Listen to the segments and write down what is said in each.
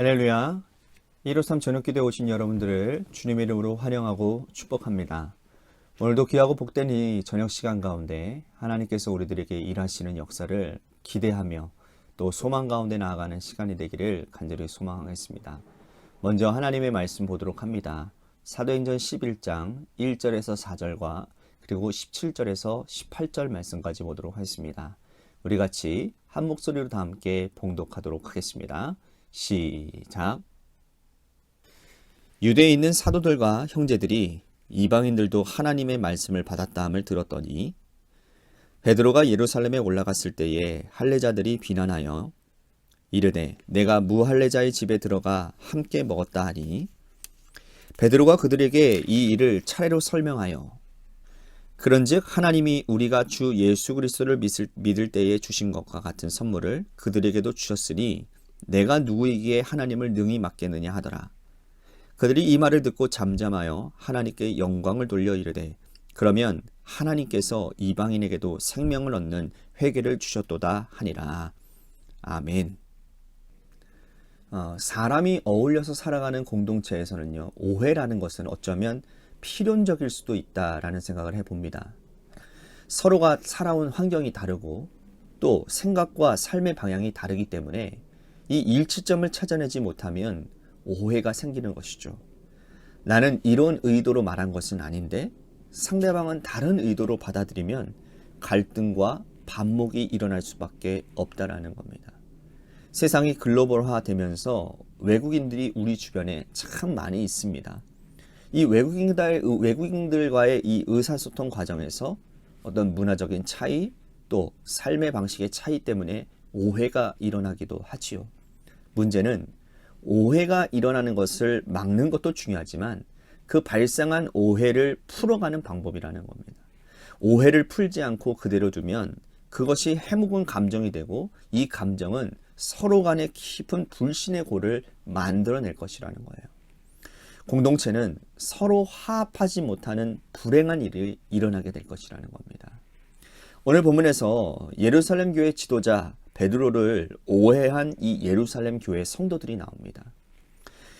할렐루야. 153 저녁기도에 오신 여러분들을 주님의 이름으로 환영하고 축복합니다. 오늘도 귀하고 복된 이 저녁 시간 가운데 하나님께서 우리들에게 일하시는 역사를 기대하며 또 소망 가운데 나아가는 시간이 되기를 간절히 소망하겠습니다. 먼저 하나님의 말씀 보도록 합니다. 사도행전 11장 1절에서 4절과 그리고 17절에서 18절 말씀까지 보도록 하겠습니다. 우리 같이 한 목소리로 다 함께 봉독하도록 하겠습니다. 시작. 유대에 있는 사도들과 형제들이 이방인들도 하나님의 말씀을 받았다 함을 들었더니 베드로가 예루살렘에 올라갔을 때에 할례자들이 비난하여 이르되 내가 무할례자의 집에 들어가 함께 먹었다 하니 베드로가 그들에게 이 일을 차례로 설명하여 그런즉 하나님이 우리가 주 예수 그리스도를 믿을 때에 주신 것과 같은 선물을 그들에게도 주셨으니 내가 누구에게 하나님을 능히 맡겠느냐 하더라. 그들이 이 말을 듣고 잠잠하여 하나님께 영광을 돌려 이르되 그러면 하나님께서 이방인에게도 생명을 얻는 회개를 주셨도다 하니라. 아멘. 사람이 어울려서 살아가는 공동체에서는요, 오해라는 것은 어쩌면 필연적일 수도 있다라는 생각을 해봅니다. 서로가 살아온 환경이 다르고 또 생각과 삶의 방향이 다르기 때문에 이 일치점을 찾아내지 못하면 오해가 생기는 것이죠. 나는 이런 의도로 말한 것은 아닌데 상대방은 다른 의도로 받아들이면 갈등과 반목이 일어날 수밖에 없다라는 겁니다. 세상이 글로벌화 되면서 외국인들이 우리 주변에 참 많이 있습니다. 이 외국인들과의 이 의사소통 과정에서 어떤 문화적인 차이 또 삶의 방식의 차이 때문에 오해가 일어나기도 하지요. 문제는 오해가 일어나는 것을 막는 것도 중요하지만 그 발생한 오해를 풀어가는 방법이라는 겁니다. 오해를 풀지 않고 그대로 두면 그것이 해묵은 감정이 되고 이 감정은 서로 간의 깊은 불신의 골을 만들어낼 것이라는 거예요. 공동체는 서로 화합하지 못하는 불행한 일이 일어나게 될 것이라는 겁니다. 오늘 본문에서 예루살렘 교회 지도자 베드로를 오해한 이 예루살렘 교회 성도들이 나옵니다.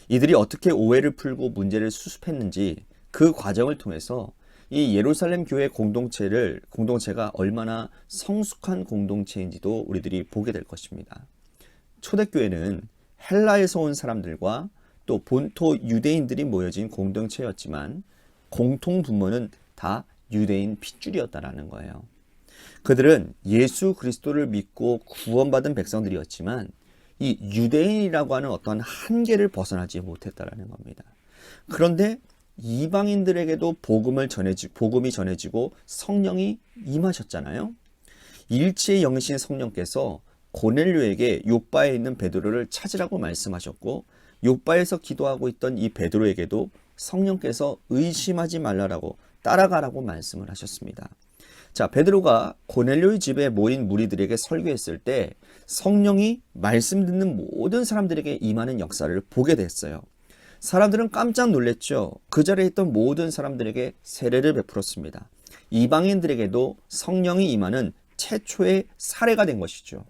이들이 어떻게 오해를 풀고 문제를 수습했는지 그 과정을 통해서 이 예루살렘 교회 공동체가 얼마나 성숙한 공동체인지도 우리들이 보게 될 것입니다. 초대교회는 헬라에서 온 사람들과 또 본토 유대인들이 모여진 공동체였지만 공통 분모는 다 유대인 핏줄이었다라는 거예요. 그들은 예수 그리스도를 믿고 구원받은 백성들이었지만 이 유대인이라고 하는 어떤 한계를 벗어나지 못했다라는 겁니다. 그런데 이방인들에게도 복음이 전해지고 성령이 임하셨잖아요. 일치의 영이신 성령께서 고넬료에게 욥바에 있는 베드로를 찾으라고 말씀하셨고 욥바에서 기도하고 있던 이 베드로에게도 성령께서 의심하지 말라라고 따라가라고 말씀을 하셨습니다. 자, 베드로가 고넬료의 집에 모인 무리들에게 설교했을 때 성령이 말씀 듣는 모든 사람들에게 임하는 역사를 보게 됐어요. 사람들은 깜짝 놀랐죠. 그 자리에 있던 모든 사람들에게 세례를 베풀었습니다. 이방인들에게도 성령이 임하는 최초의 사례가 된 것이죠.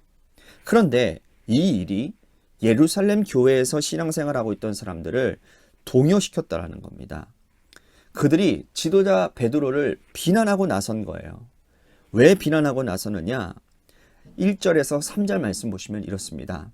그런데 이 일이 예루살렘 교회에서 신앙생활하고 있던 사람들을 동요시켰다라는 겁니다. 그들이 지도자 베드로를 비난하고 나선 거예요. 왜 비난하고 나서느냐? 1절에서 3절 말씀 보시면 이렇습니다.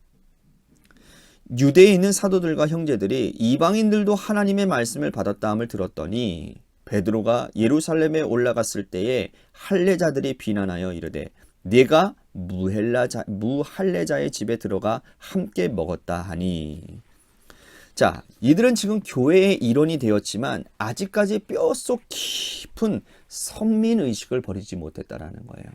유대에 있는 사도들과 형제들이 이방인들도 하나님의 말씀을 받았다 함을 들었더니 베드로가 예루살렘에 올라갔을 때에 할례자들이 비난하여 이르되 네가 무할례자의 집에 들어가 함께 먹었다 하니. 자, 이들은 지금 교회의 일원이 되었지만 아직까지 뼛속 깊은 선민의식을 버리지 못했다라는 거예요.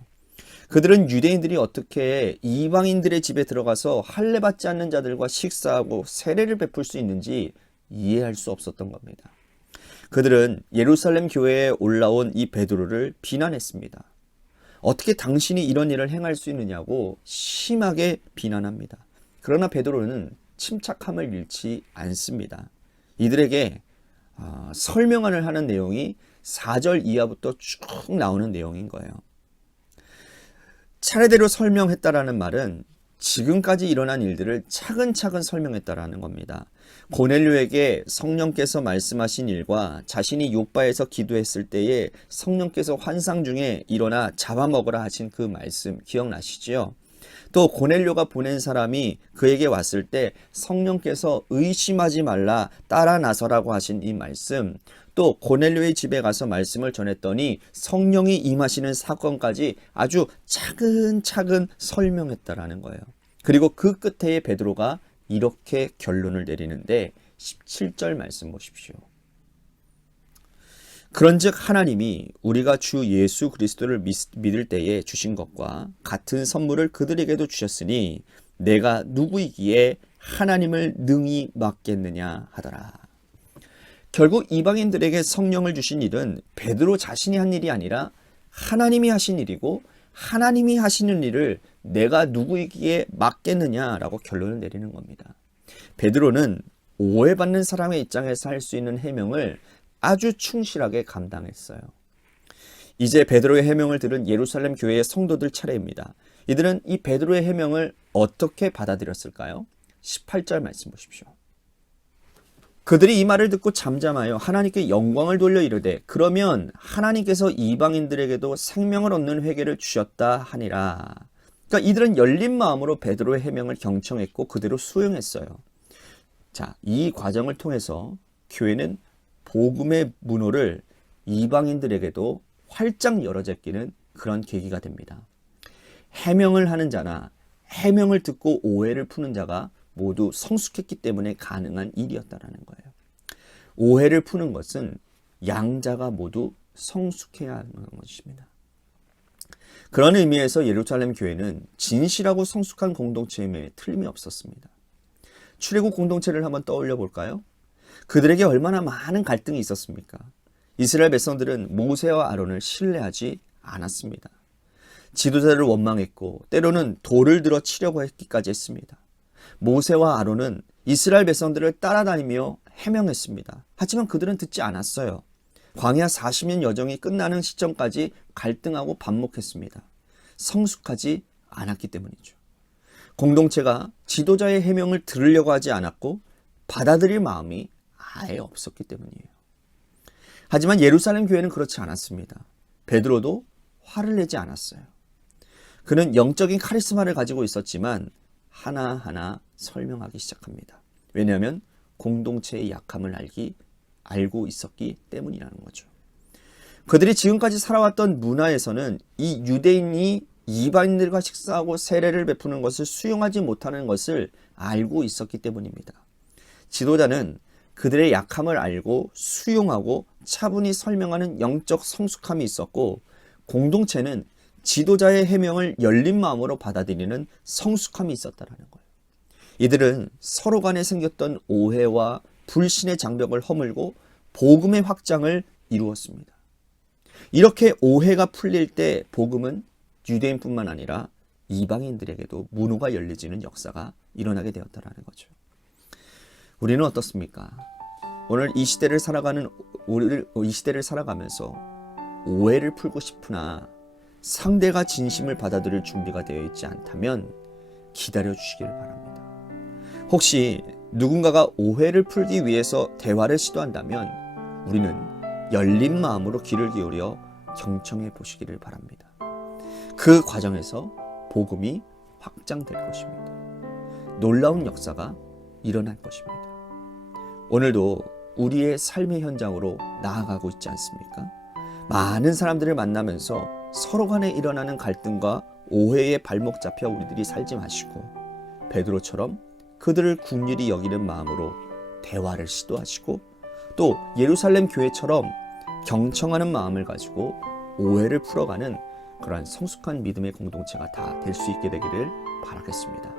그들은 유대인들이 어떻게 이방인들의 집에 들어가서 할례받지 않는 자들과 식사하고 세례를 베풀 수 있는지 이해할 수 없었던 겁니다. 그들은 예루살렘 교회에 올라온 이 베드로를 비난했습니다. 어떻게 당신이 이런 일을 행할 수 있느냐고 심하게 비난합니다. 그러나 베드로는 침착함을 잃지 않습니다. 이들에게 설명을 하는 내용이 4절 이하부터 쭉 나오는 내용인 거예요. 차례대로 설명했다라는 말은 지금까지 일어난 일들을 차근차근 설명했다라는 겁니다. 고넬료에게 성령께서 말씀하신 일과 자신이 욥바에서 기도했을 때에 성령께서 환상 중에 일어나 잡아먹으라 하신 그 말씀 기억나시죠? 또 고넬료가 보낸 사람이 그에게 왔을 때 성령께서 의심하지 말라 따라 나서라고 하신 이 말씀, 또 고넬료의 집에 가서 말씀을 전했더니 성령이 임하시는 사건까지 아주 차근차근 설명했다라는 거예요. 그리고 그 끝에 베드로가 이렇게 결론을 내리는데 17절 말씀 보십시오. 그런즉 하나님이 우리가 주 예수 그리스도를 믿을 때에 주신 것과 같은 선물을 그들에게도 주셨으니 내가 누구이기에 하나님을 능히 막겠느냐 하더라. 결국 이방인들에게 성령을 주신 일은 베드로 자신이 한 일이 아니라 하나님이 하신 일이고, 하나님이 하시는 일을 내가 누구이기에 막겠느냐라고 결론을 내리는 겁니다. 베드로는 오해받는 사람의 입장에서 할 수 있는 해명을 아주 충실하게 감당했어요. 이제 베드로의 해명을 들은 예루살렘 교회의 성도들 차례입니다. 이들은 이 베드로의 해명을 어떻게 받아들였을까요? 18절 말씀 보십시오. 그들이 이 말을 듣고 잠잠하여 하나님께 영광을 돌려 이르되 그러면 하나님께서 이방인들에게도 생명을 얻는 회개를 주셨다 하니라. 그러니까 이들은 열린 마음으로 베드로의 해명을 경청했고 그대로 수용했어요. 자, 이 과정을 통해서 교회는 복음의 문호를 이방인들에게도 활짝 열어제끼는 그런 계기가 됩니다. 해명을 하는 자나 해명을 듣고 오해를 푸는 자가 모두 성숙했기 때문에 가능한 일이었다라는 거예요. 오해를 푸는 것은 양자가 모두 성숙해야 하는 것입니다. 그런 의미에서 예루살렘 교회는 진실하고 성숙한 공동체임에 틀림이 없었습니다. 출애굽 공동체를 한번 떠올려 볼까요? 그들에게 얼마나 많은 갈등이 있었습니까? 이스라엘 백성들은 모세와 아론을 신뢰하지 않았습니다. 지도자를 원망했고 때로는 돌을 들어 치려고 했기까지 했습니다. 모세와 아론은 이스라엘 백성들을 따라다니며 해명했습니다. 하지만 그들은 듣지 않았어요. 광야 40년 여정이 끝나는 시점까지 갈등하고 반목했습니다. 성숙하지 않았기 때문이죠. 공동체가 지도자의 해명을 들으려고 하지 않았고 받아들일 마음이 아예 없었기 때문이에요. 하지만 예루살렘 교회는 그렇지 않았습니다. 베드로도 화를 내지 않았어요. 그는 영적인 카리스마를 가지고 있었지만 하나하나 설명하기 시작합니다. 왜냐하면 공동체의 약함을 알고 있었기 때문이라는 거죠. 그들이 지금까지 살아왔던 문화에서는 이 유대인이 이방인들과 식사하고 세례를 베푸는 것을 수용하지 못하는 것을 알고 있었기 때문입니다. 지도자는 그들의 약함을 알고 수용하고 차분히 설명하는 영적 성숙함이 있었고, 공동체는 지도자의 해명을 열린 마음으로 받아들이는 성숙함이 있었다는 거예요. 이들은 서로 간에 생겼던 오해와 불신의 장벽을 허물고 복음의 확장을 이루었습니다. 이렇게 오해가 풀릴 때 복음은 유대인뿐만 아니라 이방인들에게도 문호가 열려지는 역사가 일어나게 되었다는 거죠. 우리는 어떻습니까? 오늘 이 시대를 살아가면서 오해를 풀고 싶으나 상대가 진심을 받아들일 준비가 되어 있지 않다면 기다려 주시기를 바랍니다. 혹시 누군가가 오해를 풀기 위해서 대화를 시도한다면 우리는 열린 마음으로 귀를 기울여 경청해 보시기를 바랍니다. 그 과정에서 복음이 확장될 것입니다. 놀라운 역사가 일어날 것입니다. 오늘도 우리의 삶의 현장으로 나아가고 있지 않습니까? 많은 사람들을 만나면서 서로 간에 일어나는 갈등과 오해에 발목 잡혀 우리들이 살지 마시고 베드로처럼 그들을 긍휼히 여기는 마음으로 대화를 시도하시고 또 예루살렘 교회처럼 경청하는 마음을 가지고 오해를 풀어가는 그러한 성숙한 믿음의 공동체가 다 될 수 있게 되기를 바라겠습니다.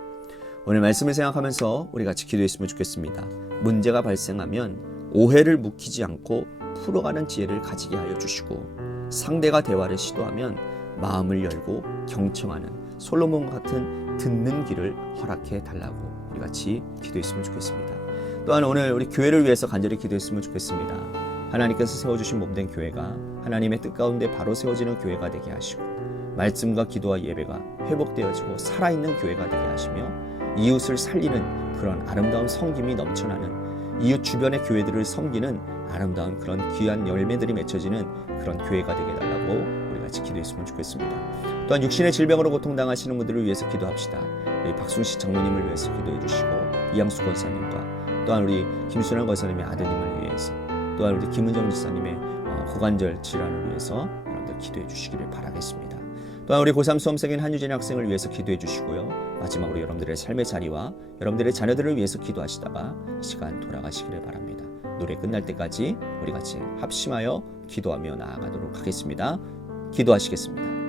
오늘 말씀을 생각하면서 우리 같이 기도했으면 좋겠습니다. 문제가 발생하면 오해를 묵히지 않고 풀어가는 지혜를 가지게 하여 주시고, 상대가 대화를 시도하면 마음을 열고 경청하는 솔로몬 같은 듣는 길을 허락해 달라고 우리 같이 기도했으면 좋겠습니다. 또한 오늘 우리 교회를 위해서 간절히 기도했으면 좋겠습니다. 하나님께서 세워주신 몸된 교회가 하나님의 뜻 가운데 바로 세워지는 교회가 되게 하시고, 말씀과 기도와 예배가 회복되어지고 살아있는 교회가 되게 하시며 이웃을 살리는 그런 아름다운 섬김이 넘쳐나는 이웃 주변의 교회들을 섬기는 아름다운 그런 귀한 열매들이 맺혀지는 그런 교회가 되게 해달라고 우리 같이 기도했으면 좋겠습니다. 또한 육신의 질병으로 고통당하시는 분들을 위해서 기도합시다. 우리 박순식 장로님을 위해서 기도해 주시고 이양수 권사님과 또한 우리 김순환 권사님의 아드님을 위해서 또한 우리 김은정 지사님의 고관절 질환을 위해서 여러분들 기도해 주시기를 바라겠습니다. 또한 우리 고3 수험생인 한유진 학생을 위해서 기도해 주시고요. 마지막으로 여러분들의 삶의 자리와 여러분들의 자녀들을 위해서 기도하시다가 이 시간 돌아가시기를 바랍니다. 노래 끝날 때까지 우리 같이 합심하여 기도하며 나아가도록 하겠습니다. 기도하시겠습니다.